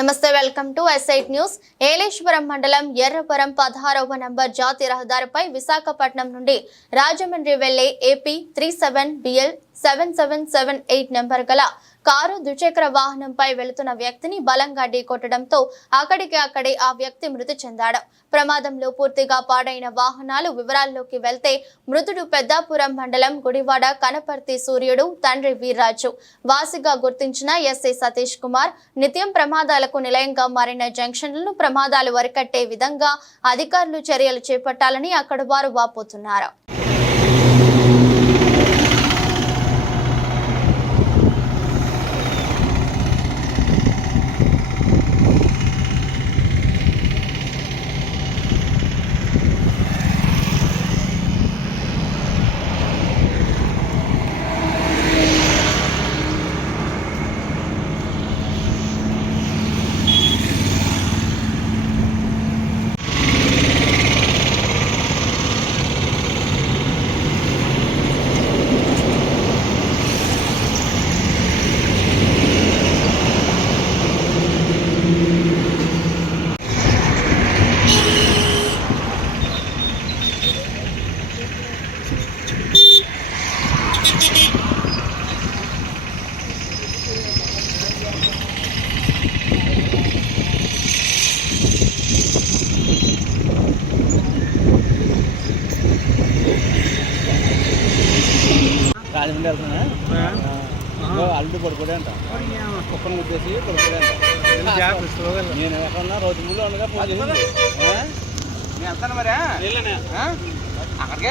నమస్తే welcome to SIT news Yeleswaram మండలం ఎర్రపురం పదహారవ నంబర్ జాతీయ రహదారిపై విశాఖపట్నం నుండి రాజమండ్రి వెళ్ళే AP three seven BL seven seven seven eight number గల కారు ద్విచక్ర వాహనంపై వెళుతున్న వ్యక్తిని బలంగా ఢీకొట్టడంతో అక్కడికి అక్కడే ఆ వ్యక్తి మృతి చెందాడు. ప్రమాదంలో పూర్తిగా పాడైన వాహనాలు వివరాల్లోకి వెళ్తే మృతుడు పెద్దాపురం మండలం గుడివాడ కనపర్తి సూర్యుడు తండ్రి వీర్రాజు. వాసిగా గుర్తించిన ఎస్ఐ సతీష్ కుమార్ నిత్యం ప్రమాదాలకు నిలయంగా మారిన జంక్షన్లను ప్రమాదాలు వరికట్టే విధంగా అధికారులు చర్యలు చేపట్టాలని అక్కడ వారు వాపోతున్నారు. రాజమండ్రి వెళ్తున్నా అల్లుడు పడుకోడే అంట. కుక్కను ముద్దేసి పడుకోడే అంట. నేను ఎక్కడన్నా రోజు మూడు ఉండగా నేను వెళ్తాను మరి. అక్కడికే